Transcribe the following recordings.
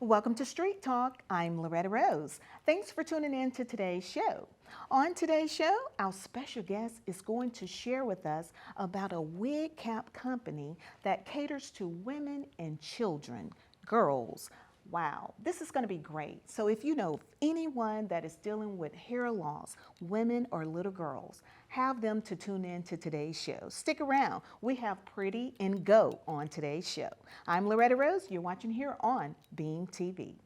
Welcome to Street Talk. I'm Loretta Rose. Thanks for tuning in to today's show. On today's show, our special guest is going to share with us about a wig cap company that caters to women and children, girls. Wow, this is going to be great. So if you know of anyone that is dealing with hair loss, women or little girls, have them to tune in to today's show. Stick around. We have Pretty and Go on today's show. I'm Loretta Rose. You're watching here on Beam TV.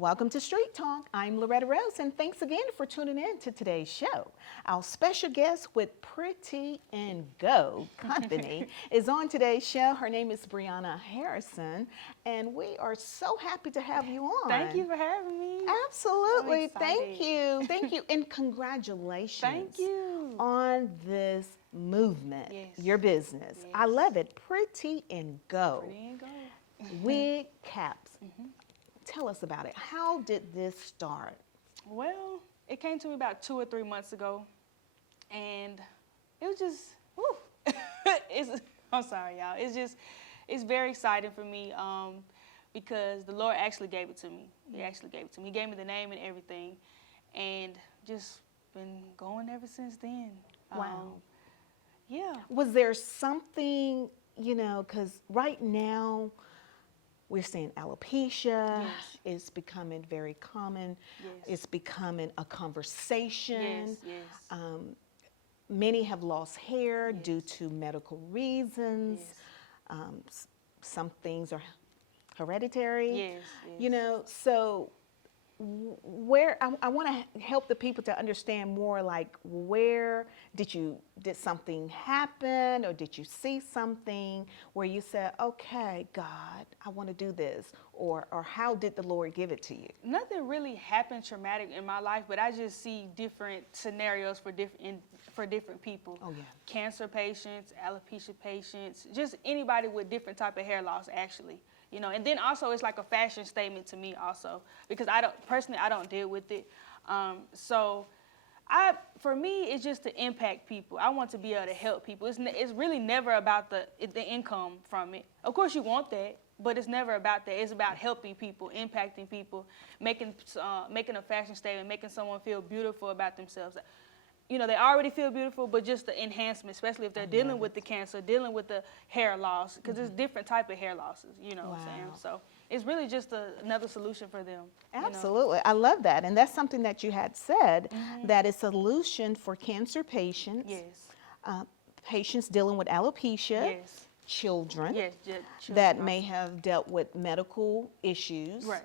Welcome to Street Talk. I'm Loretta Rose, and thanks again for tuning in to today's show. Our special guest with Pretty and Go Company is on today's show. Her name is Brianna Harrison, and we are so happy to have you on. Thank you for having me. Absolutely. Thank you. Thank you. And congratulations. Thank you. On this movement, yes. Your business. Yes. I love it. Pretty and Go. Pretty and Go. Wig caps. Tell us about it. How did this start? Well, it came to me about 2 or 3 months ago, and it was just, I'm sorry, y'all. It's very exciting for me because the Lord actually gave it to me. He actually gave it to me. He gave me the name and everything, and just been going ever since then. Wow. Yeah. Was there something, because right now, we're seeing alopecia. Yes. It's becoming very common. Yes. It's becoming a conversation. Yes, yes. Many have lost hair Yes. due to medical reasons. Yes. Some things are hereditary. Yes, yes. So where I want to help the people to understand more, like, where did something happen, or did you see something where you said, okay, God, I want to do this, or how did the Lord give it to you? Nothing really happened traumatic in my life, but I just see different scenarios for different people. Oh, yeah. Cancer patients, alopecia patients, just anybody with different type of hair loss, actually. you know. And then also it's like a fashion statement to me also, because I don't deal with it. So for me, it's just to impact people. I want to be able to help people. It's really never about the income from it. Of course, you want that, but it's never about that. It's about helping people, impacting people, making a fashion statement, making someone feel beautiful about themselves. You know, they already feel beautiful, but just the enhancement, especially if they're dealing with the cancer, dealing with the hair loss, because there's different type of hair losses, you know what I'm saying? So it's really just another solution for them. Absolutely. You know? I love that. And that's something that you had said, that is a solution for cancer patients, Yes. Patients dealing with alopecia, Yes. children, Yes. that may have dealt with medical issues. Right.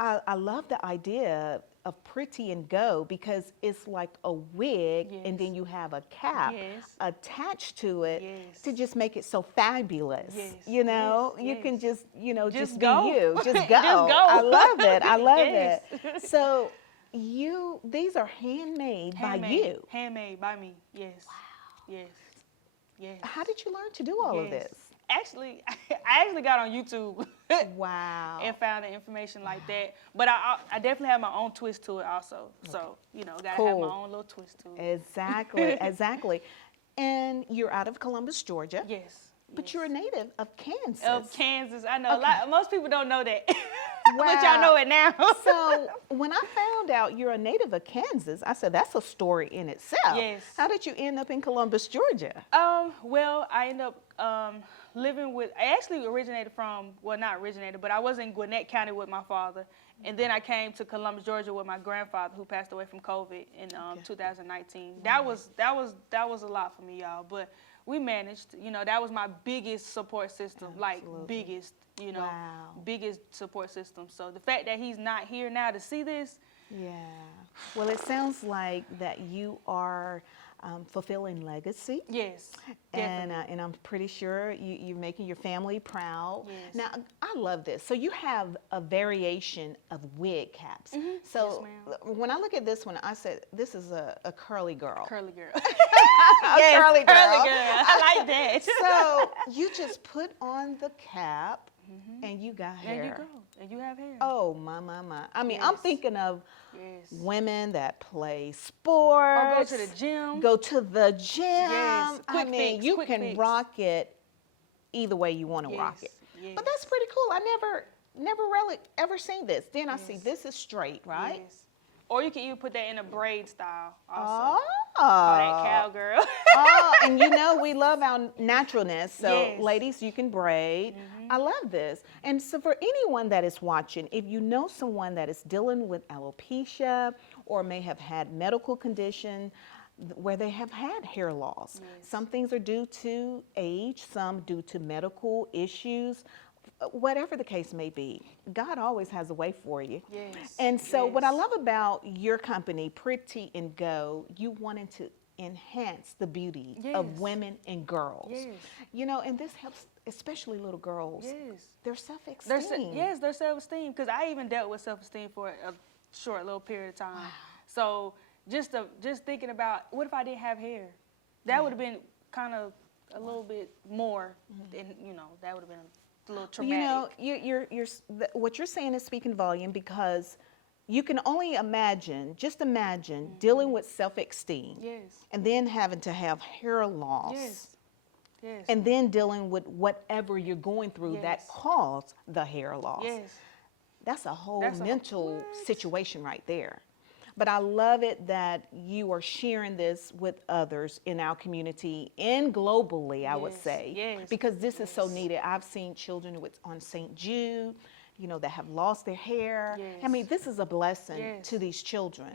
I love the idea of Pretty and Go, because it's like a wig, and then you have a cap attached to it to just make it so fabulous. You know, you can just, you know, just be you. Just go. Just go. I love it. I love it. So these are handmade by you. Handmade by me. Yes. Wow. Yes. How did you learn to do all of this? Actually, I actually got on YouTube. Wow. And found the information like that. But I definitely have my own twist to it also. So, you know, gotta have my own little twist to it. Exactly. And you're out of Columbus, Georgia. Yes. But you're a native of Kansas. Of Kansas. I know. Most people don't know that. But y'all know it now. So when I found out you're a native of Kansas, I said, that's a story in itself. Yes. How did you end up in Columbus, Georgia? Well, I ended up I actually originated from, well, not originated, but I was in Gwinnett County with my father. And then I came to Columbus, Georgia with my grandfather, who passed away from COVID in 2019. That was a lot for me, y'all. But we managed. You know, that was my biggest support system, like biggest, you know, biggest support system. So the fact that he's not here now to see this. Yeah. Well, it sounds like that you are fulfilling legacy. Yes, definitely. And I'm pretty sure you're making your family proud. Yes. Now, I love this. So you have a variation of wig caps. So yes, when I look at this one, I said, this is a curly girl. Curly girl. Yes, curly girl. Curly girl. I like that. So you just put on the cap and you got hair. There you go. And you have hair. Oh, my. I mean, I'm thinking of women that play or sports. go to the gym. Go to the gym. Yes. I mean, you can rock it either way you want to rock it. Yes. But that's pretty cool. I never really ever seen this. Then I see this is straight, right? Yes. Or you can even put that in a braid style also. Oh. Call that cowgirl. Oh, and you know we love our naturalness. So ladies, you can braid. I love this. And so for anyone that is watching, if you know someone that is dealing with alopecia or may have had medical condition where they have had hair loss, some things are due to age, some due to medical issues. Whatever the case may be, God always has a way for you. Yes. And so what I love about your company, Pretty and Go, you wanted to enhance the beauty of women and girls. Yes. You know, and this helps especially little girls. Yes. Their self-esteem. Their self-esteem. Because I even dealt with self-esteem for a short little period of time. Wow. So just thinking about, what if I didn't have hair? That would have been kind of a little bit more, and you know, that would have been a little traumatic. You know, what you're saying is speaking volume, because you can only imagine, just imagine dealing with self-esteem. Yes. And then having to have hair loss. Yes. Yes. And then dealing with whatever you're going through that caused the hair loss. Yes. That's a whole mental situation right there. But I love it that you are sharing this with others in our community and globally, I would say, because this is so needed. I've seen children on St. Jude, you know, that have lost their hair. I mean, this is a blessing to these children.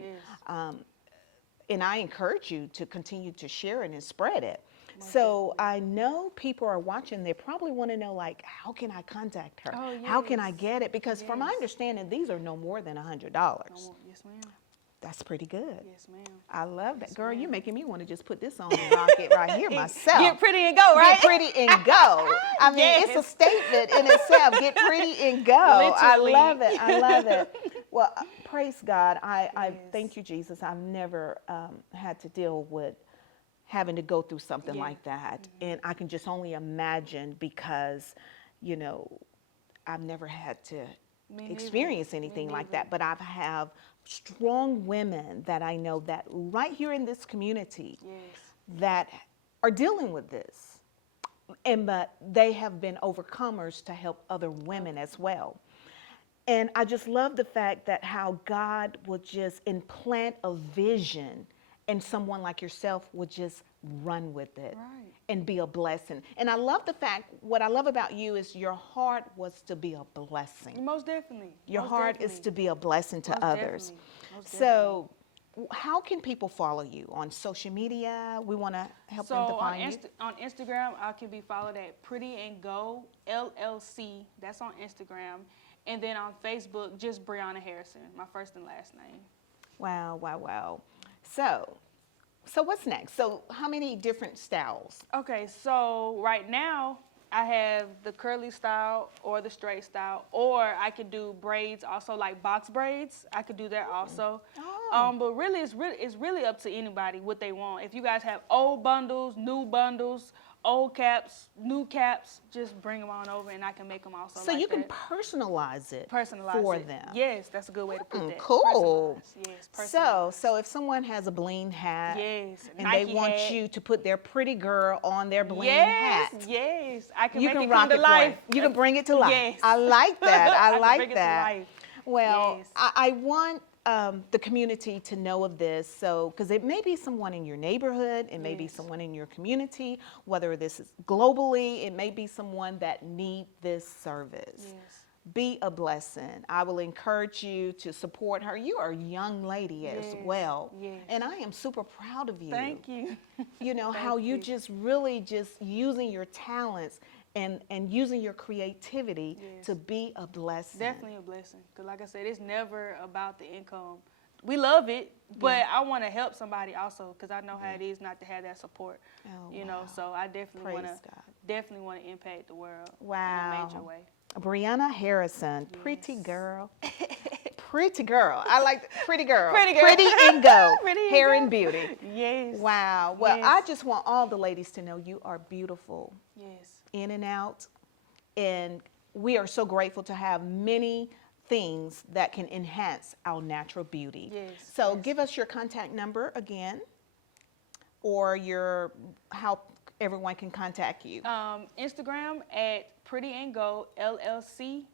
And I encourage you to continue to share it and spread it. So I know people are watching, they probably want to know, like, how can I contact her? Oh, how can I get it? Because from my understanding, these are no more than $100. Yes, ma'am. That's pretty good. Yes, ma'am. I love that. Girl, you're making me want to just put this on and rock it right here myself. Get pretty and go, right? Get pretty and go. I mean, it's a statement in itself. Get pretty and go. Literally. I love it. I love it. Well, praise God. I thank you, Jesus. I've never had to deal with having to go through something like that. And I can just only imagine, because you know, I've never had to Me neither. experience Me anything like neither. that, but I have strong women that I know that right here in this community Yes. that are dealing with this. But they have been overcomers to help other women as well. And I just love the fact that how God will just implant a vision and someone like yourself will just run with it Right. and be a blessing. And I love the fact, what I love about you is your heart was to be a blessing. Most definitely. Your Most heart definitely. is to be a blessing to Most others. definitely. Most So how can people follow you on social media? We want to help them to So find you. on Instagram, I can be followed at Pretty and Go LLC. That's on Instagram. And then on Facebook, just Brianna Harrison, my first and last name. Wow, wow, wow. So what's next? So how many different styles? Okay, so right now I have the curly style or the straight style, or I could do braids also, like box braids. I could do that also. Oh. But really, it's really up to anybody what they want. If you guys have old bundles, old caps, new caps, just bring them on over, and I can make them also. So like you can that. personalize it Personalize for it. them. Yes, that's a good way to put that. Cool. Personalize. Yes, personalize. So if someone has a bling hat Yes, and Nike they want hat. you to put their pretty girl on their bling Yes, hat, yes, I can you make can it rock come to it life. for it. You can bring it to life. Yes. I like that. I can like bring it to that. life. Well, Yes. I want the community to know of this, so because it may be someone in your neighborhood, it may be Yes. someone in your community, whether this is globally, it may be someone that need this service. Yes. Be a blessing. I will encourage you to support her. You are a young lady as Yes, well, yes. and I am super proud of you. Thank you. You know, Thank how you you. just really just using your talents and using your creativity Yes. to be a blessing. Definitely a blessing. Because like I said, it's never about the income. We love it, but I want to help somebody also because I know how it is not to have that support. Oh, you know, wow. so I definitely want Praise to God. impact the world Wow. in a major way. Brianna Harrison, pretty Yes. girl. Pretty girl. I like pretty girl. Pretty girl. Pretty and go. Pretty and Hair go. and beauty. Yes. Wow. Well, I Yes. just want all the ladies to know you are beautiful Yes. in and out. And we are so grateful to have many things that can enhance our natural beauty. Yes, So yes. give us your contact number again, or how everyone can contact you. Instagram at Pretty and Go LLC.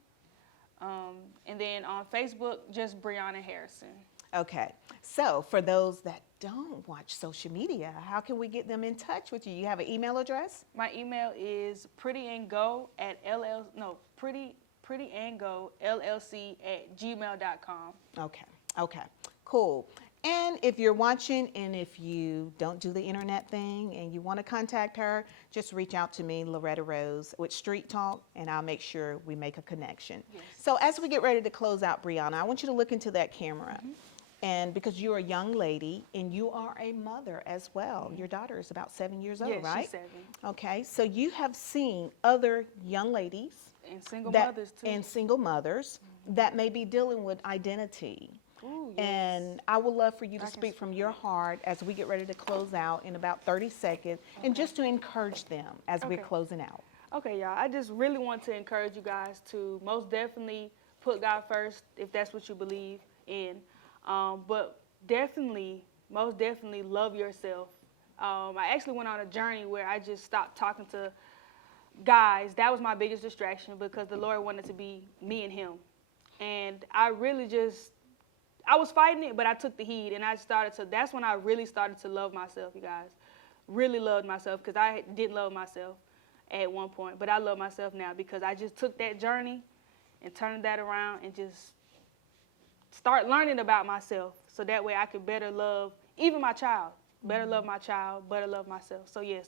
And then on Facebook, just Brianna Harrison. Okay. So for those that don't watch social media, how can we get them in touch with you? You have an email address? My email is prettyandgo at prettyandgo LLC at gmail.com. Okay. Okay. Cool. And if you're watching and if you don't do the internet thing and you want to contact her, just reach out to me, Loretta Rose, with Street Talk, and I'll make sure we make a connection. Yes. So as we get ready to close out, Brianna, I want you to look into that camera. And because you're a young lady and you are a mother as well. Your daughter is about 7 years old, Yes, right? she's 7. Okay. So you have seen other young ladies And single that, mothers, too. and single mothers that may be dealing with identity. Ooh, yes. And I would love for you to I can speak from speak your on that. heart as we get ready to close out in about 30 seconds, and just to encourage them as we're Okay. closing out. Okay, y'all. I just really want to encourage you guys to most definitely put God first if that's what you believe in. But most definitely love yourself. I actually went on a journey where I just stopped talking to guys. That was my biggest distraction because the Lord wanted to be me and him. And I was fighting it, but I took the heat and that's when I really started to love myself, you guys. Really loved myself because I didn't love myself at one point, but I love myself now because I just took that journey and turned that around and just start learning about myself so that way I could better love even my child, better love my child, better love myself. So yes,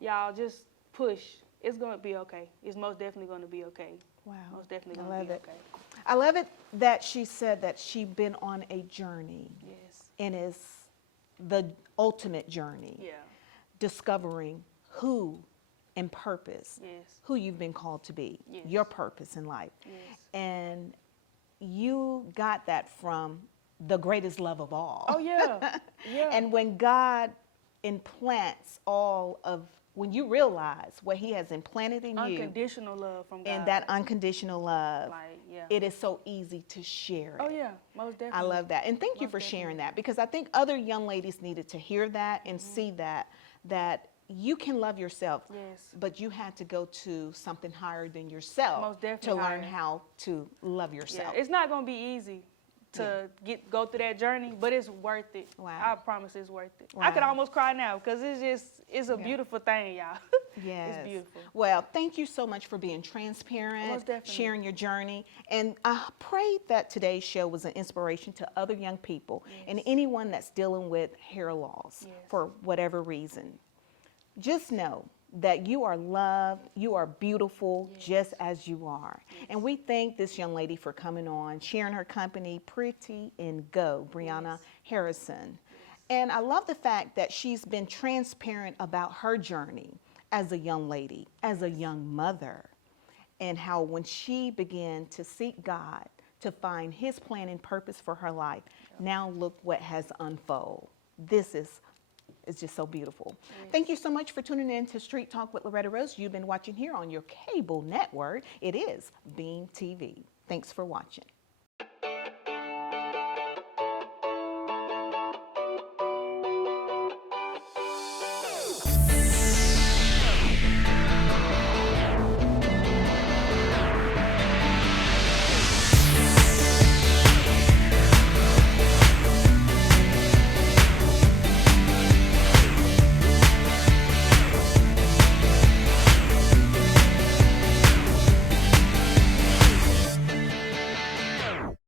y'all just push. It's going to be okay. It's most definitely going to be okay. Wow. Most definitely I going to love be it. okay. I love it that she said that she'd been on a journey, Yes. and it's the ultimate journey, Yeah. discovering who and purpose, Yes. who you've been called to be, Yes. your purpose in life. Yes. And you got that from the greatest love of all. Oh, yeah. Yeah. And when God implants all of when you realize what he has implanted in you Unconditional love from God. and that unconditional love, Like, yeah. it is so easy to share it. Oh yeah, most definitely. I love that. And thank you Most for definitely. sharing that, because I think other young ladies needed to hear that and see that you can love yourself, Yes. but you had to go to something higher than yourself Most to definitely learn higher. how to love Yeah, yourself. it's not gonna be easy to go through that journey, but it's worth it. Wow. I promise it's worth it. I could Wow. almost cry now because it's a beautiful thing, y'all. Yes. It's beautiful. Well, thank you so much for being transparent, Most definitely. sharing your journey. And I pray that today's show was an inspiration to other young people and anyone that's dealing with hair loss for whatever reason. Just know that you are loved, you are beautiful just as you are. And we thank this young lady for coming on, sharing her company, Pretty and Go, Brianna Harrison. And I love the fact that she's been transparent about her journey as a young lady, as a young mother, and how when she began to seek God to find his plan and purpose for her life, now look what has unfolded. This is just so beautiful. Thank you so much for tuning in to Street Talk with Loretta Rose. You've been watching here on your cable network. It is Beam TV. Thanks for watching.